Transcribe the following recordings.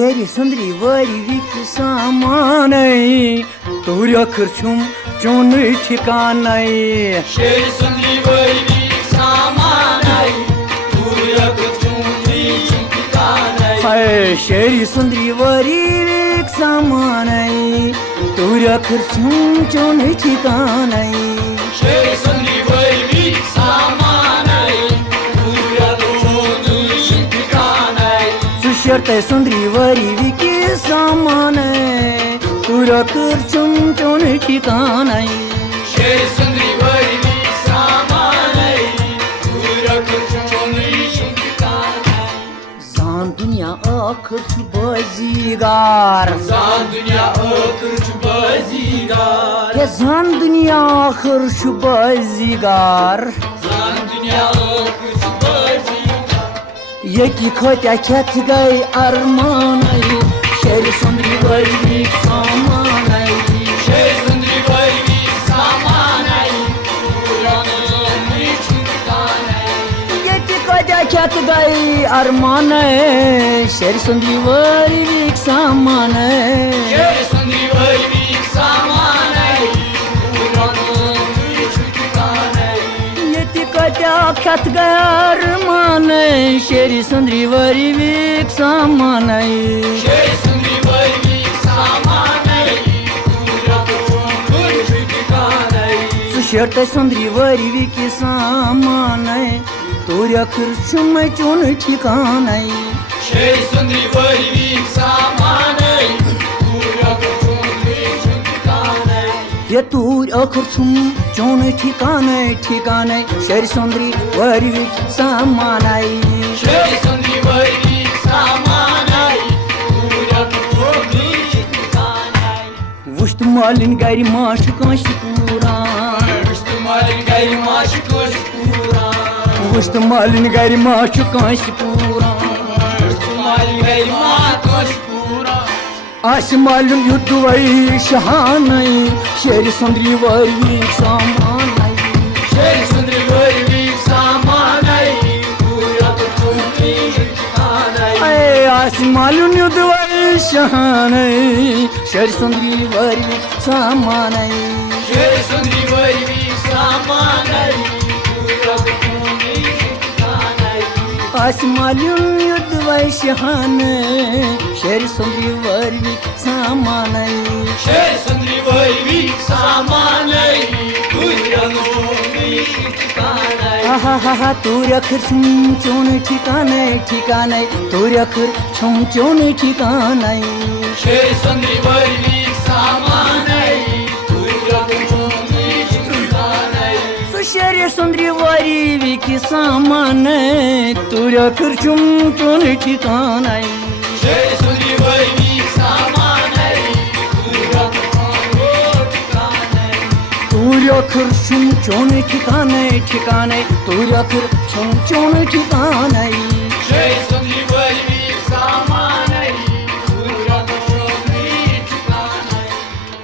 शेरी सुंदरी वारी विक सामानै तुर्या खर्चुम चोन ठिकानै शेरी सुंदरी वारी विक सामानै तुर्या खर्चुम ठिकानै हाय शेरी सुंदरी वारी विक सामानै तुर्या खर्चुम चोन ठिकानै शेरी सुंदरी वारी विक सामानै तुर्या खर्चुम ठिकानै सुशर्ते सुंदरी वारी विक सामानै तुर्या खर्चुम चोन ठिकानै शेरी सुंदरी वारी विक सामानै तुर्या खर्चुम ठिकानै जान दुनिया आखिर छु बाजीगार जान दुनिया आखिर छु बाजीगार ये जान दुनिया आखिर छु बाजीगार जान दुनिया आखिर छु बाजीगार ये की खोटा खेत गई अरमानै शेरी सुंदरी वारी विक सामानै शेरी सुंदरी वारी विक सामानै तुर्या खर्चुम ठिकानै ये की खोटा खेत गई अरमानै शेरी सुंदरी वारी विक सामानै शेरी सुंदरी वारी विक सामानै तुर्या खर्चुम ठिकानै ये की खोटा खेत गई अरमानै शेरी सुंदरी वारी विक सामानै शेरी सुंदरी वारी विक सामानै तुर्या खर्चुम ठिकानै सुशर्ते सुंदरी वारी विक सामानै तुर्या खर्चुम चोन ठिकानै शेरी सुंदरी वारी विक सामानै तुर्या खर्चुम ठिकानै ये तुर्या खर्चुम चोन ठिकानै ठिकानै शेरी सुंदरी वारी विक सामानै शेरी सुंदरी वारी विक सामानै तुर्या खर्चुम ठिकानै वुश्त मालिन गर माश काश पूरा विष्णु मालिन गैर माश कोश पूरा वुश्त मालिन गर माश काश पूरा विष्णु मालिन गैर माश कोश पूरा आश मालूम युद्ध वही शहानै शेरी सुंदरी वारी विक सामानै शेरी सुंदरी वारी विक सामानै तुर्या खर्चुम ठिकानै आश मालूम युद्ध वही शहानै शेरी सुंदरी वारी विक सामानै शेरी सुंदरी वारी विक सामानै तुर्या खर्चुम ठिकानै आश मालूम युद्ध वही शहानै शेरी सुंदरी वारी विक सामानै शेरी सुंदरी वारी विक सामानै तुर्या खर्चुम ठिकानै आहा तुर्या खर्चुम चोन ठिकानै ठिकानै तुर्या खर्चुम चोन ठिकानै शेरी सुंदरी वारी विक सामानै तुर्या खर्चुम ठिकानै शेरी सुंदरी वारी विक सामानै तुर्या खर्चुम चोन ठिकानै शेरी सुंदरी वारी विक सामानै तुर्या खर्चुम ठिकानै तुर्या खर्चुम चोन ठिकानै ठिकानै तुर्या खर्चुम चोन ठिकानै शेरी सुंदरी वारी विक सामानै तुर्या खर्चुम ठिकानै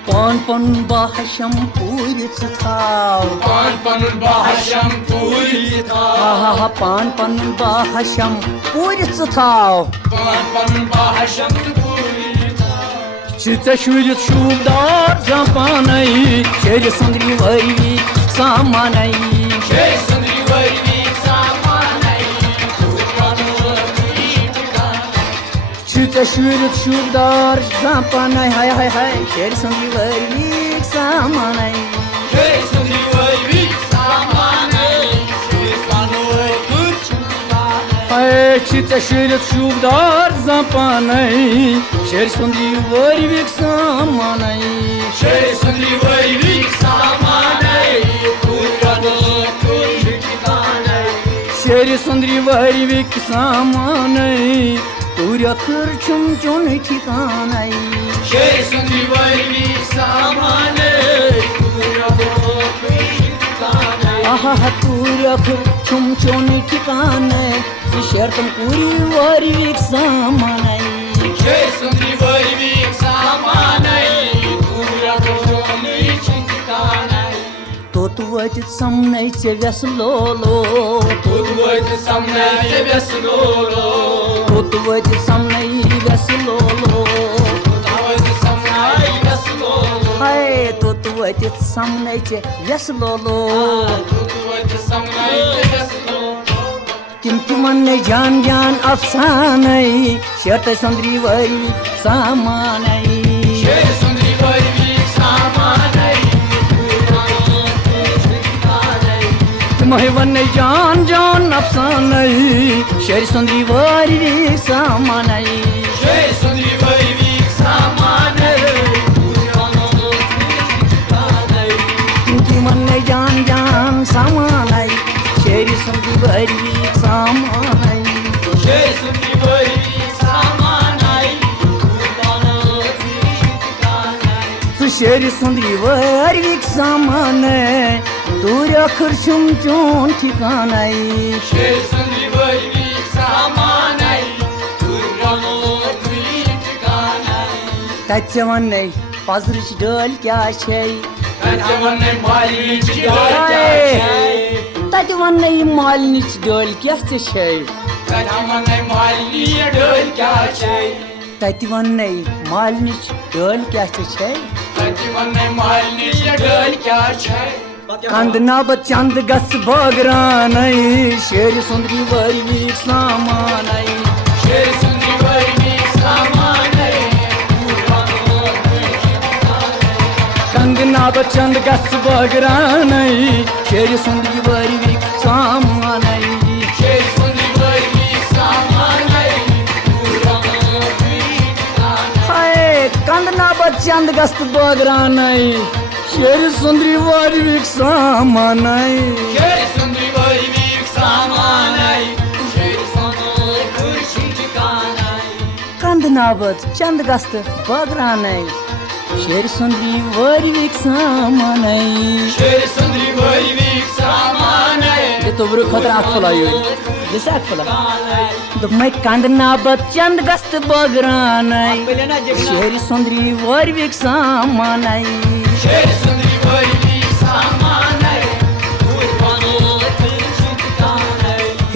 पान पन बाहशम पूरित थाव पान पनुन बाहशम पूरी थाव आहा पान पन बाहशम पूरित थाव पान पनुन बाहशम पूरी थाव चित शुरित शुभदार जपानै शेरी सुंदरी वारी विक सामानै शेरी सुंदरी वारी विक सामानै तुर्या खर्चुम ठिकानै चित शुरित शुभदार जपानै हाय हाय हाय शेरी सुंदरी वारी विक सामानै शेरी सुंदरी वारी विक सामानै तुर्या खर्चुम ठिकानै हाय चित शुरित शुभदार जपानै शेरी सुंदरी वारी विक सामानै शेरी सुंदरी वारी विक सामानै तुर्या खर्चुम ठिकानै शेरी सुंदरी वारी विक सामानै तुर्या खर्चुम चोन ठिकानै शेरी सुंदरी वारी विक सामानै तुर्या खर्चुम ठिकानै आहा तुर्या खर्चुम चोन ठिकानै सुशर्तम पूरी वारी विक सामानै शेरी सुंदरी वारी विक सामानै तुर्या खर्चुम ठिकानै तोत वटित सामनै चे व्यस लोलो तुद वैत सामनै चे व्यस लोलो तुत वत सामने व्यस लोलो Tavati samnai gaslolo हाय तुत वत सामने चे व्यस लोलो Tavati samnai gaslolo तिम तिमन जान जान अफसाने शर्त सुंदरी वरी सामाने Şer sundri varvik samanai तुम्हें वन जान जान अफसाने शेर सुंदरी वरी सामाने Şer sundri varvik samanai तिम तिमन जान जान सामाने शेर सुंदरी वरी सामाने Şer sundri varvik samanai शेर सुंदरी वरविक सामाने तूर्या खर्चुम चोन ठिकाने Şer sundri varvik samanai तत्से वन्ने पजरच डल क्या छे Kaçamanay malviç तत वन्ने मालनिच डल क्या छे Kaçamanay malviç döl kaçay तत वन्ने मालनिच डल क्या छे Kaçamanay malviç döl kaçay कंदना बचंद गस बगराने शेर सुंदरी वरविक सामाने Şer sundri varvik samanay Kangana बचंद गस बगराने शेर सुंदरी वरविक सामाने Şer sundri varvik samanay हाय कंदना बचंद गस बगराने शेर सुंदरी वरविक सामाने Şer sundri varvik samanay Şer sundri kurşun kanay कंदना बचंद गस बगराने शेर सुंदरी वरविक सामाने Şer sundri varvik samanay ये तो बुरे खतरा आखला यो जैसे आखला तो मैं कंदना बचंद गस बगराने शेर सुंदरी वरविक सामाने Şer sundri varvik samanay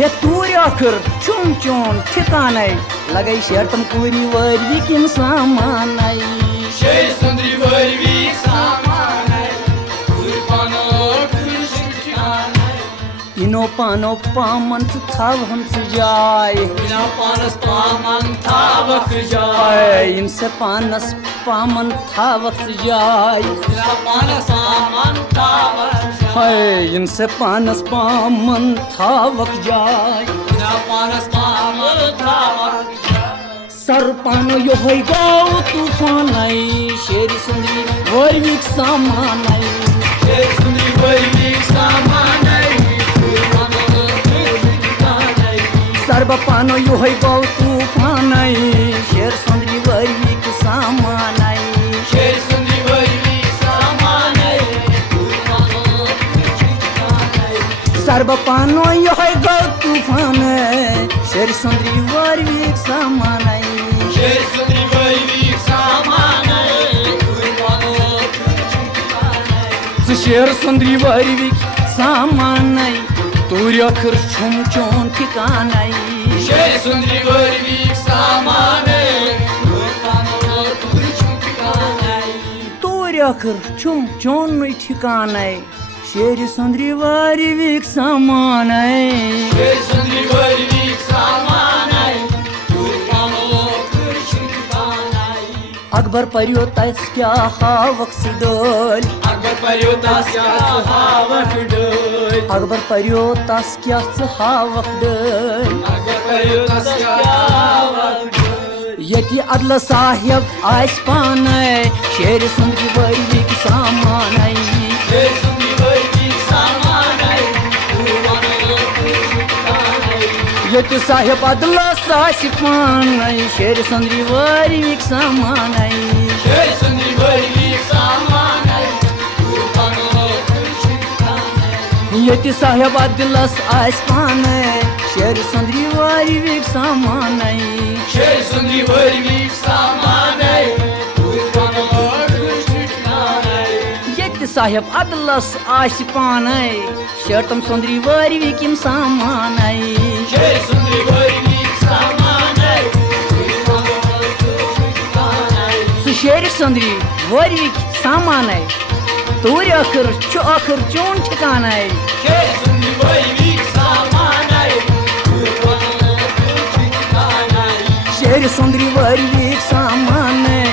हे तूर आखिर चुम चुन ठिकाने लगे शेर तुम पूरी वरविक सामाने Şer sundri varvik samanay kurşun kanay इनो पानो पामन थाव हम जाय Bina panas paman tavak jay हाय इनसे पानस पामन थावक जाय Bina panas paman tavak jay हाय इनसे पानस पामन थावक जाय Bina panas paman tavak jay sir पानो यो है गाव तूफान शेर सुंदरी वरविक सामान Şer sundri varvik samanay सर्व पानो यो है गाव तूफान शेर सुंदरी वरविक सामान Şer sundri varvik samanay सर्व पानो यो है गाव तूफान शेर सुंदरी वरविक सामान Şer sundri varvik samanay शेर सुंदरी वरविक सामान तूर्या खर छुम चोन ठिकान Şer sundri varvik samanay तूर्या खर छुम चोन ठिकान शेर सुंदरी वरविक सामान Şer sundri varvik samanay Akbar परियो तस क्या हावक डोल Akbar paryo tas kya havak döl Akbar परियो तस क्या हावक डोल Akbar paryo tas kya havak döl यति अदल साहिब आस पान शेर सुंदरी वरविक सामान Şer sundri varvik samanay यति साहिब अदल सास पान शेर सुंदरी वरविक सामान Şer sundri varvik samanay यति साहिब अदलस आस पान शेर सुंदरी वरविक सामान Şer sundri varvik samanay यति साहिब अदलस आस पान शेर तुम सुंदरी वरविक सामान Şer sundri varvik samanay शेर सुंदरी वर्विक सामान है तूर अखर चून ठिकाना है शेर सुंदरी वर्विक सामान है शेर सुंदरी वर्विक सामान है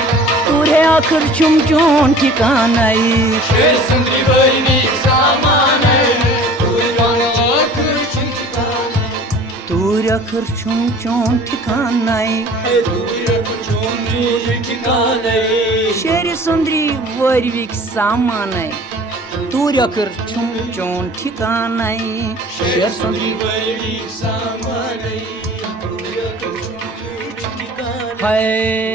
तूर अखर चून ठिकाना है शेर सुंदरी वर्विक सामान है तूर अखर चून ठिकाना है शेर सुंदरी वर्विक सामान है तूर अखर चून ठिकाना है शेर सुंदरी वर्विक सामान है है